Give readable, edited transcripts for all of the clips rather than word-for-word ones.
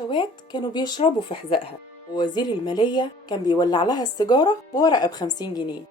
البشوات كانوا بيشربوا في حذائها، ووزير المالية كان بيولع لها السيجارة بورقة ب50 جنيه.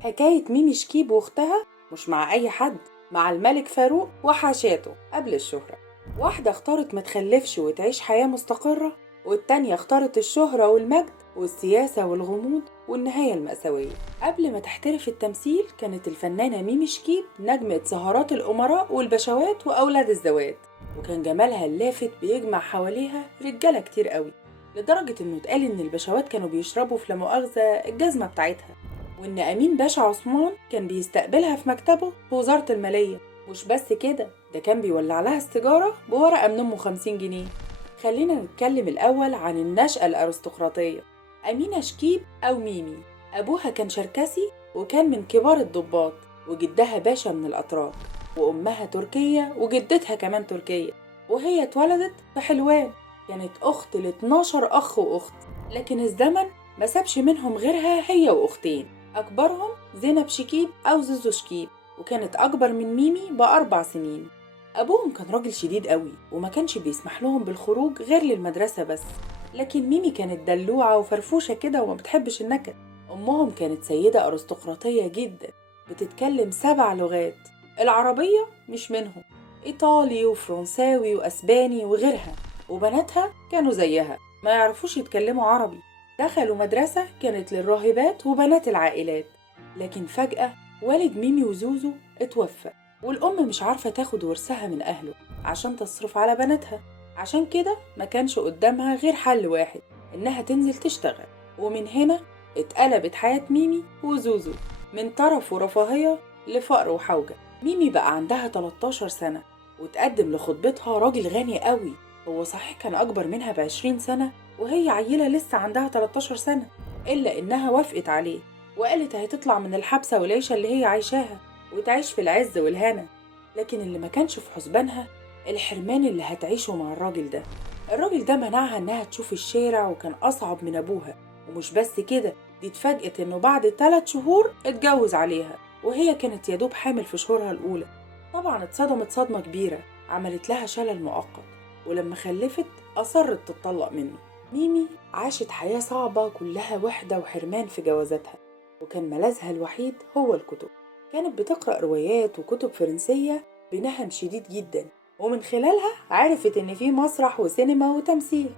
حكاية ميمي شكيب واختها مش مع أي حد، مع الملك فاروق وحاشاته قبل الشهرة. واحدة اختارت ما تخلفش وتعيش حياة مستقرة، والتانية اختارت الشهرة والمجد والسياسة والغموض والنهاية المأساوية. قبل ما تحترف التمثيل كانت الفنانة ميمي شكيب نجمة سهرات الأمراء والبشوات وأولاد الزوات، وكان جمالها اللافت بيجمع حواليها رجالة كتير قوي، لدرجة انه اتقال ان البشوات كانوا بيشربوا في لا مؤاخذة الجزمة بتاعتها، وإن أمين باشا عثمان كان بيستقبلها في مكتبه في وزارة المالية. مش بس كده، ده كان بيولع لها السيجارة بورقة من أمه 50 جنيه. خلينا نتكلم الأول عن النشأة الأرستقراطية. أمينة شكيب أو ميمي، أبوها كان شركسي وكان من كبار الضباط، وجدها باشا من الأتراك، وأمها تركية وجدتها كمان تركية. وهي اتولدت في حلوان، كانت أخت ل12 أخ وأخت، لكن الزمن ما سابش منهم غيرها هي وأختين، أكبرهم زينب شكيب أو زوزو شكيب، وكانت أكبر من ميمي ب4 سنين. أبوهم كان راجل شديد قوي وما كانش بيسمح لهم بالخروج غير للمدرسة بس، لكن ميمي كانت دلوعة وفرفوشة كده وما بتحبش النكد. أمهم كانت سيدة أرستقراطية جدا، بتتكلم 7 لغات، العربية مش منهم، إيطالي وفرنساوي وأسباني وغيرها. وبناتها كانوا زيها ما يعرفوش يتكلموا عربي، دخلوا مدرسة كانت للراهبات وبنات العائلات. لكن فجأة والد ميمي وزوزو اتوفى، والأم مش عارفة تاخد ورثها من أهله عشان تصرف على بناتها. عشان كده ما كانش قدامها غير حل واحد، إنها تنزل تشتغل. ومن هنا اتقلبت حياة ميمي وزوزو من طرف ورفاهية لفقر وحوجة. ميمي بقى عندها 13 سنة، وتقدم لخطبتها راجل غني قوي. هو صحيح كان أكبر منها ب20 سنة، وهي عيلة لسه عندها 13 سنة، إلا إنها وافقت عليه وقالت هتطلع من الحبسة والعيشة اللي هي عايشاها وتعيش في العز والهنا. لكن اللي ما كانش في حسبانها الحرمان اللي هتعيشه مع الراجل ده. الراجل ده منعها إنها تشوف الشارع، وكان أصعب من أبوها. ومش بس كده، دي اتفاجئت إنه بعد 3 شهور اتجوز عليها، وهي كانت يدوب حامل في شهورها الأولى. طبعا اتصدمت صدمة كبيرة، عملت لها شلل مؤقت، ولما خلفت أصرت تتطلق منه. ميمي عاشت حياة صعبة كلها وحدة وحرمان في جوازاتها، وكان ملاذها الوحيد هو الكتب. كانت بتقرأ روايات وكتب فرنسية بنهم شديد جدا، ومن خلالها عرفت إن في مسرح وسينما وتمثيل،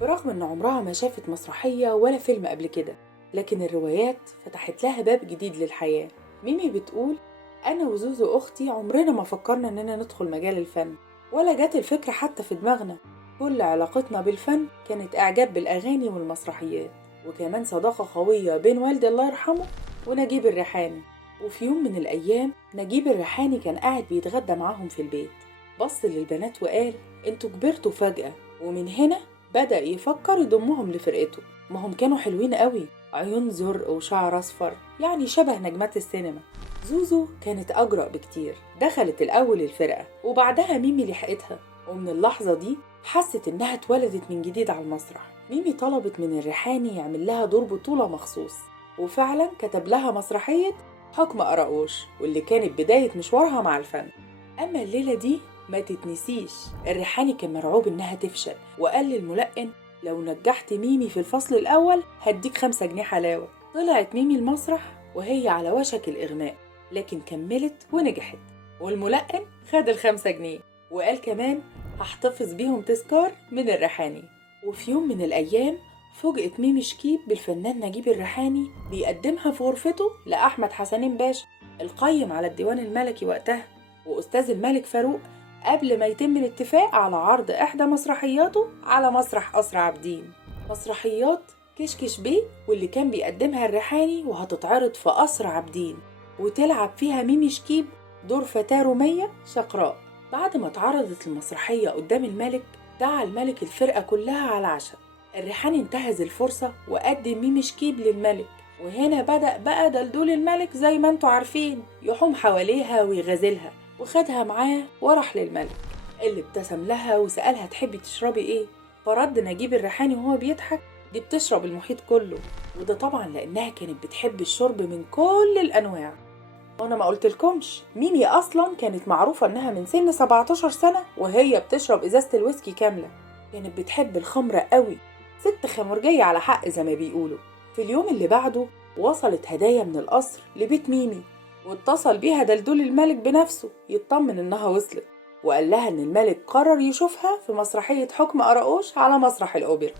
برغم إن عمرها ما شافت مسرحية ولا فيلم قبل كده. لكن الروايات فتحت لها باب جديد للحياة. ميمي بتقول: أنا وزوزو أختي عمرنا ما فكرنا إننا ندخل مجال الفن، ولا جات الفكرة حتى في دماغنا. كل علاقتنا بالفن كانت إعجاب بالأغاني والمسرحيات، وكمان صداقة قوية بين والدي الله يرحمه ونجيب الريحاني. وفي يوم من الأيام نجيب الريحاني كان قاعد بيتغدى معاهم في البيت، بص للبنات وقال: انتوا كبرتوا فجأة. ومن هنا بدأ يفكر يضمهم لفرقته. ما هم كانوا حلوين قوي، عيون زرق وشعر أصفر، يعني شبه نجمات السينما. زوزو كانت أجرأ بكتير، دخلت الأول الفرقة وبعدها ميمي لحقتها، ومن اللحظة دي حست إنها اتولدت من جديد على المسرح. ميمي طلبت من الريحاني يعمل لها دور بطولة مخصوص، وفعلا كتب لها مسرحية حكم قراقوش، واللي كانت بداية مشوارها مع الفن. أما الليلة دي ما تتنسيش، الريحاني كان مرعوب إنها تفشل، وقال للملقن: لو نجحت ميمي في الفصل الأول هديك 5 جنيه حلاوة. طلعت ميمي المسرح وهي على وشك الإغماء، لكن كملت ونجحت، والملقن خد ال5 جنيه وقال كمان: هحتفظ بيهم تذكار من الريحاني. وفي يوم من الأيام فوجئت ميمي شكيب بالفنان نجيب الريحاني بيقدمها في غرفته لأحمد حسنين باشا، القيم على الديوان الملكي وقتها وأستاذ الملك فاروق، قبل ما يتم الاتفاق على عرض إحدى مسرحياته على مسرح قصر عابدين. مسرحيات كشكش بيه، واللي كان بيقدمها الريحاني وهتتعرض في قصر عابدين، وتلعب فيها ميمي شكيب دور فتاة رومية شقراء. بعد ما اتعرضت المسرحية قدام الملك، دعا الملك الفرقة كلها على العشاء. الريحاني انتهز الفرصة وقدم ميمي شكيب للملك، وهنا بدأ بقى دلدول الملك زي ما انتوا عارفين يحوم حواليها ويغازلها، وخدها معاه وراح للملك، اللي ابتسم لها وسألها: تحبي تشربي ايه؟ فرد نجيب الريحاني وهو بيضحك: دي بتشرب المحيط كله. وده طبعا لأنها كانت بتحب الشرب من كل الأنواع. وانا ما قلتلكمش، ميمي اصلا كانت معروفة انها من سن 17 سنة وهي بتشرب ازازة الويسكي كاملة. كانت بتحب الخمرة قوي، ست خمرجية على حق زي ما بيقولوا. في اليوم اللي بعده وصلت هدايا من القصر لبيت ميمي، واتصل بيها دلدول الملك بنفسه يطمن إنها وصلت، وقال لها إن الملك قرر يشوفها في مسرحية حكم قراقوش على مسرح الأوبرا.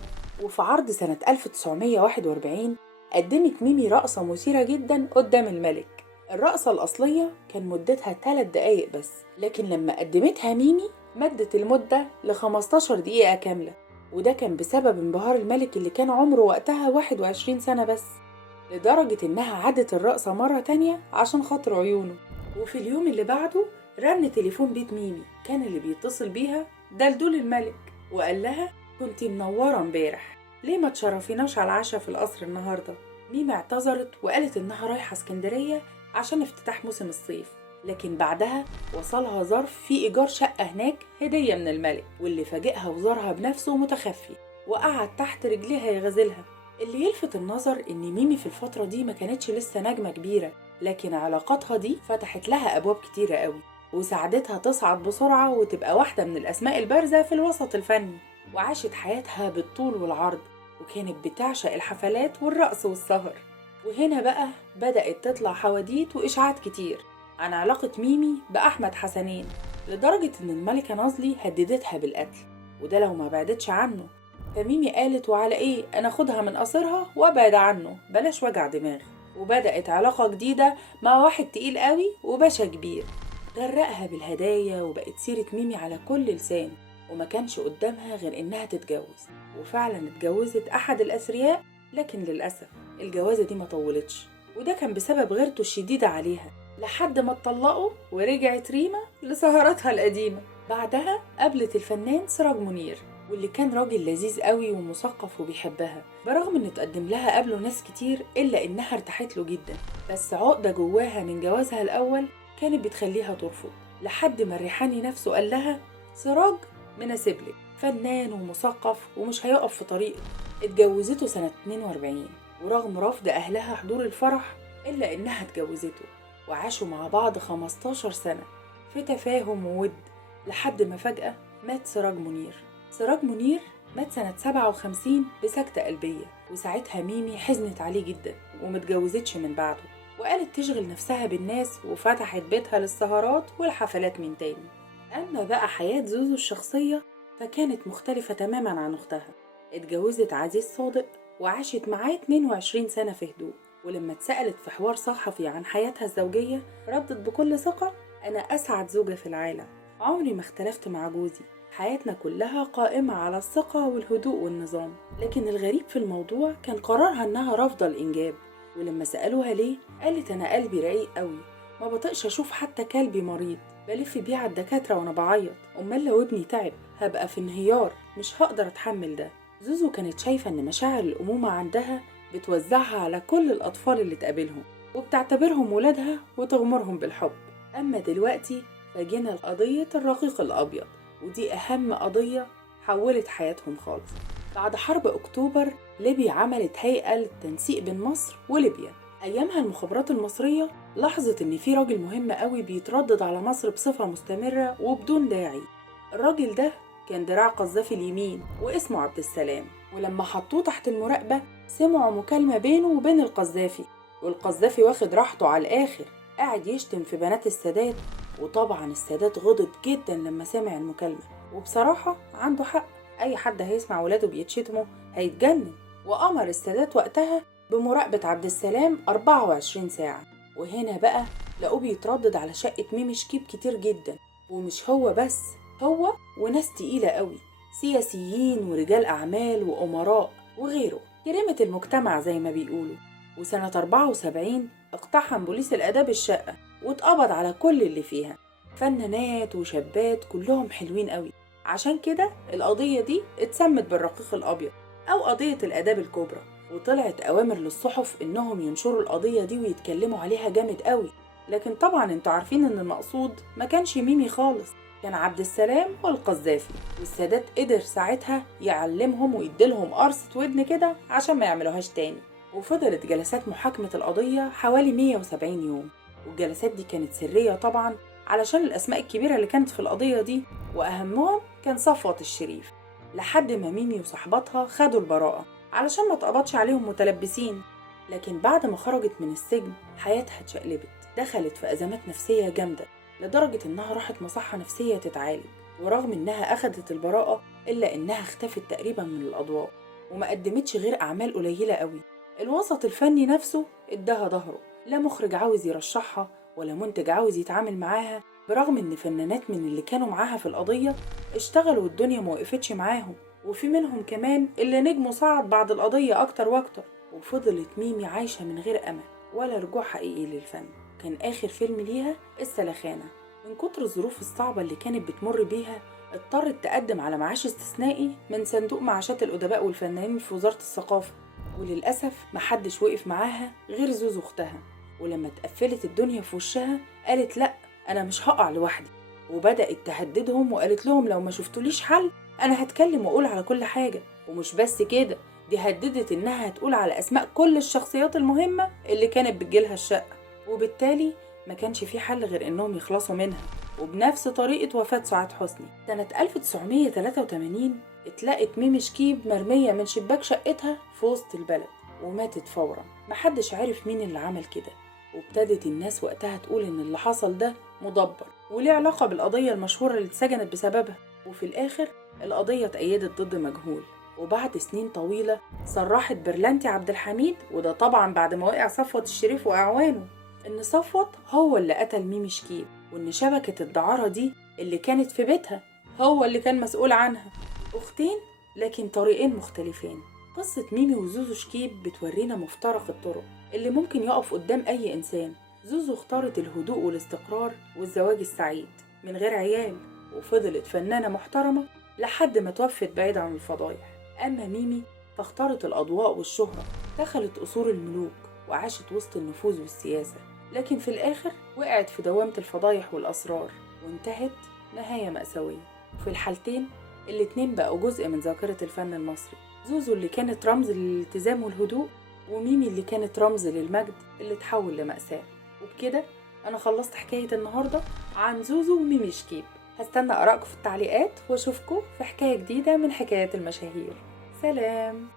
وفي عرض سنة 1941 قدمت ميمي رقصة مثيرة جدا قدام الملك. الرقصة الأصلية كان مدتها 3 دقايق بس، لكن لما قدمتها ميمي مدت المدة ل 15 دقيقة كاملة، وده كان بسبب انبهار الملك اللي كان عمره وقتها 21 سنة بس، لدرجة إنها عادت الرقصة مرة تانية عشان خاطر عيونه. وفي اليوم اللي بعده رن تليفون بيت ميمي، كان اللي بيتصل بيها دلدول الملك، وقال لها كنتي منورة امبارح، ليه ما تشرفيناش على العشاء في القصر النهاردة؟ ميمي اعتذرت وقالت إنها رايحة اسكندرية عشان افتتاح موسم الصيف، لكن بعدها وصلها ظرف فيه إيجار شقة هناك هدية من الملك، واللي فاجئها وزارها بنفسه متخفي وقعد تحت رجليها يغزلها. اللي يلفت النظر إن ميمي في الفترة دي ما كانتش لسه نجمة كبيرة، لكن علاقاتها دي فتحت لها أبواب كتيرة قوي، وساعدتها تصعد بسرعة وتبقى واحدة من الأسماء البارزة في الوسط الفني. وعاشت حياتها بالطول والعرض، وكانت بتعشق الحفلات والرقص والسهر. وهنا بقى بدأت تطلع حواديت وإشاعات كتير عن علاقة ميمي بأحمد حسنين، لدرجة إن الملكة نازلي هددتها بالقتل، وده لو ما بعدتش عنه. فميمي قالت وعلى إيه، أنا أخدها من قصرها وأبعد عنه، بلاش وجع دماغ. وبدأت علاقة جديدة مع واحد تقيل قوي وباشا كبير، غرقها بالهدايا، وبقت سيرة ميمي على كل لسان، وما كانش قدامها غير إنها تتجوز. وفعلا اتجوزت أحد الأثرياء، لكن للأسف الجوازة دي ما طولتش، وده كان بسبب غيرته الشديدة عليها، لحد ما اتطلقوا ورجعت ريما لسهراتها القديمة. بعدها قابلت الفنان سراج منير، واللي كان راجل لذيذ قوي ومثقف وبيحبها، برغم ان تقدم لها قبله ناس كتير الا انها ارتاحت له جدا، بس عقدة جواها من جوازها الاول كانت بتخليها ترفض، لحد ما الريحاني نفسه قال لها سراج مناسبلك، فنان ومثقف ومش هيقف في طريقك. اتجوزته سنة 42، ورغم رفض أهلها حضور الفرح إلا إنها اتجوزته، وعاشوا مع بعض 15 سنة في تفاهم وود، لحد ما فجأة مات سراج منير. سراج منير مات سنة 57 بسكتة قلبية، وساعتها ميمي حزنت عليه جدا ومتجوزتش من بعده، وقالت تشغل نفسها بالناس وفتحت بيتها للسهرات والحفلات من تاني. أما بقى حياة زوزو الشخصية فكانت مختلفة تماما عن أختها. اتجوزت عزيز صادق وعاشت معاه 22 سنة في هدوء، ولما اتسألت في حوار صحفي عن حياتها الزوجية ردت بكل ثقة: أنا أسعد زوجة في العالم، عمري ما اختلفت مع جوزي، حياتنا كلها قائمة على الثقة والهدوء والنظام. لكن الغريب في الموضوع كان قرارها إنها رافضة الإنجاب، ولما سألوها ليه قالت: أنا قلبي رقيق قوي، ما بطقش أشوف حتى كلبي مريض، بلف بيه على الدكاترة وأنا بعيط، أمال لو ابني تعب هبقى في انهيار، مش هقدر أتحمل ده. زوزو كانت شايفة إن مشاعر الأمومة عندها بتوزعها على كل الأطفال اللي تقابلهم، وبتعتبرهم ولادها وتغمرهم بالحب. أما دلوقتي فجينا لقضية الرقيق الأبيض، ودي أهم قضية حولت حياتهم خالص. بعد حرب أكتوبر ليبيا عملت هيئة للتنسيق بين مصر وليبيا. أيامها المخابرات المصرية لاحظت إن في راجل مهم قوي بيتردد على مصر بصفة مستمرة وبدون داعي. الراجل ده كان دراع قذافي اليمين واسمه عبد السلام، ولما حطوه تحت المراقبة سمعوا مكالمة بينه وبين القذافي، والقذافي واخد راحته على الآخر قاعد يشتم في بنات السادات. وطبعا السادات غضب جدا لما سمع المكالمة، وبصراحة عنده حق، أي حد هيسمع ولاده بيتشتموا هيتجنن. وأمر السادات وقتها بمراقبة عبد السلام 24 ساعة. وهنا بقى لقوه بيتردد على شقة ميمي شكيب كتير جدا، ومش هو بس، هو وناس تقيلة قوي، سياسيين ورجال أعمال وأمراء وغيره، كريمة المجتمع زي ما بيقولوا. وسنة 74 اقتحم بوليس الآداب الشقة واتقبض على كل اللي فيها، فنانات وشابات كلهم حلوين قوي. عشان كده القضية دي اتسمت بالرقيق الأبيض أو قضية الآداب الكبرى، وطلعت أوامر للصحف إنهم ينشروا القضية دي ويتكلموا عليها جامد قوي. لكن طبعا انتوا عارفين إن المقصود ما كانش ميمي خالص، كان عبد السلام والقذافي. والسادات قدر ساعتها يعلمهم ويديلهم قرصة ودن كده عشان ما يعملوهاش تاني. وفضلت جلسات محاكمة القضية حوالي 170 يوم، والجلسات دي كانت سرية طبعا علشان الأسماء الكبيرة اللي كانت في القضية دي، وأهمهم كان صفوت الشريف. لحد ما ميمي وصحباتها خدوا البراءة علشان ما تقبضش عليهم متلبسين. لكن بعد ما خرجت من السجن حياتها اتشقلبت، دخلت في أزمات نفسية جامدة لدرجة إنها راحت مصحة نفسية تتعالج. ورغم إنها أخدت البراءة إلا إنها اختفت تقريبا من الأضواء وما قدمتش غير أعمال قليلة قوي. الوسط الفني نفسه اداها ظهره، لا مخرج عاوز يرشحها ولا منتج عاوز يتعامل معاها، برغم إن فنانات من اللي كانوا معاها في القضية اشتغلوا والدنيا موقفتش معاهم، وفي منهم كمان اللي نجمه صعد بعد القضية أكتر وأكتر. وفضلت ميمي عايشة من غير أمل ولا رجوع حقيقي للفن. كان آخر فيلم ليها السلخانة. من كتر الظروف الصعبة اللي كانت بتمر بيها اضطرت تقدم على معاش استثنائي من صندوق معاشات الأدباء والفنانين في وزارة الثقافة، وللأسف محدش وقف معاها غير زوزو أختها. ولما اتقفلت الدنيا في وشها قالت لأ، أنا مش هقع لوحدي، وبدأت تهددهم وقالت لهم لو ما شفتوليش حل أنا هتكلم وأقول على كل حاجة. ومش بس كده، دي هددت إنها هتقول على أسماء كل الشخصيات المهمة اللي كانت بتجيلها الشقة، وبالتالي ما كانش في حل غير إنهم يخلصوا منها. وبنفس طريقة وفاة سعاد حسني سنة 1983 اتلقت ميمي شكيب مرمية من شباك شقتها في وسط البلد وماتت فورا. محدش عارف مين اللي عمل كده، وابتدت الناس وقتها تقول إن اللي حصل ده مدبر وليه علاقة بالقضية المشهورة اللي اتسجنت بسببها. وفي الآخر القضية اتأيدت ضد مجهول. وبعد سنين طويلة صرحت برلانتي عبد الحميد، وده طبعا بعد ما وقع صفوت الشريف وأعوانه، إن صفوت هو اللي قتل ميمي شكيب، وإن شبكة الدعارة دي اللي كانت في بيتها هو اللي كان مسؤول عنها. أختين لكن طريقين مختلفين. قصة ميمي وزوزو شكيب بتورينا مفترق الطرق اللي ممكن يقف قدام أي إنسان. زوزو اختارت الهدوء والاستقرار والزواج السعيد من غير عيال، وفضلت فنانة محترمة لحد ما توفت بعيد عن الفضايح. أما ميمي فاختارت الأضواء والشهرة، دخلت قصور الملوك وعاشت وسط النفوذ والسياسة، لكن في الآخر وقعت في دوامة الفضايح والأسرار وانتهت نهاية مأساوية. وفي الحالتين الاتنين بقوا جزء من ذاكرة الفن المصري. زوزو اللي كانت رمز للالتزام والهدوء، وميمي اللي كانت رمز للمجد اللي تحول لمأساة. وبكده أنا خلصت حكاية النهاردة عن زوزو وميمي شكيب. هستنى آرائكم في التعليقات واشوفكم في حكاية جديدة من حكايات المشاهير. سلام.